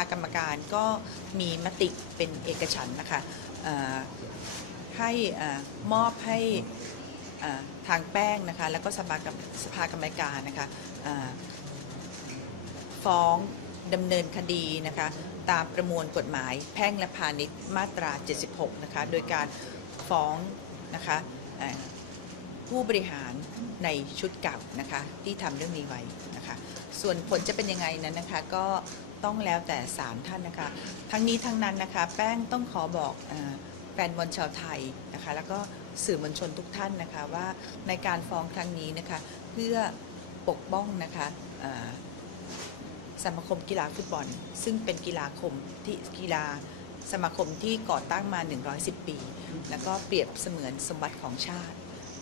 ากรรมการก็มีมติเป็นเอกฉันท์นะคะเอ่อให้เอ่อมอบให้เอ่อทางแป้งนะคะแล้วก็สภากรรมสภากรรมการนะคะเอ่อฟ้องดำเนินคดีนะคะตามประมวลกฎหมายแพ่งและพาณิชย์มาตรา 76 นะคะโดยการฟ้องนะคะเอ่อผู้บริหารในชุดเก่านะคะที่ทำเรื่องนี้ไว้นะคะ ส่วนผลจะเป็นยังไงนั้นนะคะ ก็ ต้องแล้วแต่ศาลท่านนะคะ ทั้งนี้ทั้งนั้นนะคะ แป้งต้องขอบอกอแฟนบอลชาวไทยนะคะ แล้วก็สื่อมวลชนทุกท่านนะคะว่าในการฟ้องครั้งนี้นะคะ เพื่อปกป้องนะคะสมาคมกีฬาฟุตบอล ซึ่งเป็นกีฬาคมที่กีฬาสมาคมที่ก่อตั้งมา 110 ปี แล้วก็เปรียบเสมือนสมบัติของชาติ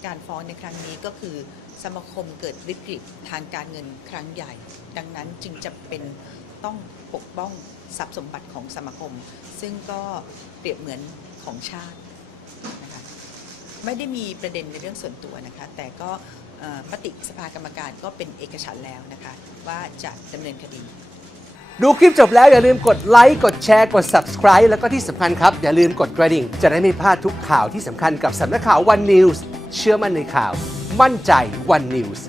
การฟ้องในครั้งนี้ก็คือสมาคมเกิดวิกฤตทางการเงินครั้งใหญ่ ดังนั้นจึงจะเป็น ต้องปกป้องทรัพย์สมบัติของสมาคม ซึ่งก็เปรียบเหมือนของชาตินะคะไม่ได้มีประเด็นในเรื่องส่วนตัวนะคะแต่ก็มติสภากรรมการก็เป็นเอกฉันท์แล้วนะคะว่าจะดำเนินคดี ดูคลิปจบแล้วอย่าลืมกดไลค์กดแชร์กด subscribe แล้วก็ที่สำคัญครับ อย่าลืมกดกระดิ่ง จะได้ไม่พลาดทุกข่าวที่สำคัญกับสำนักข่าว One News เชื่อมั่นในข่าว มั่นใจ One News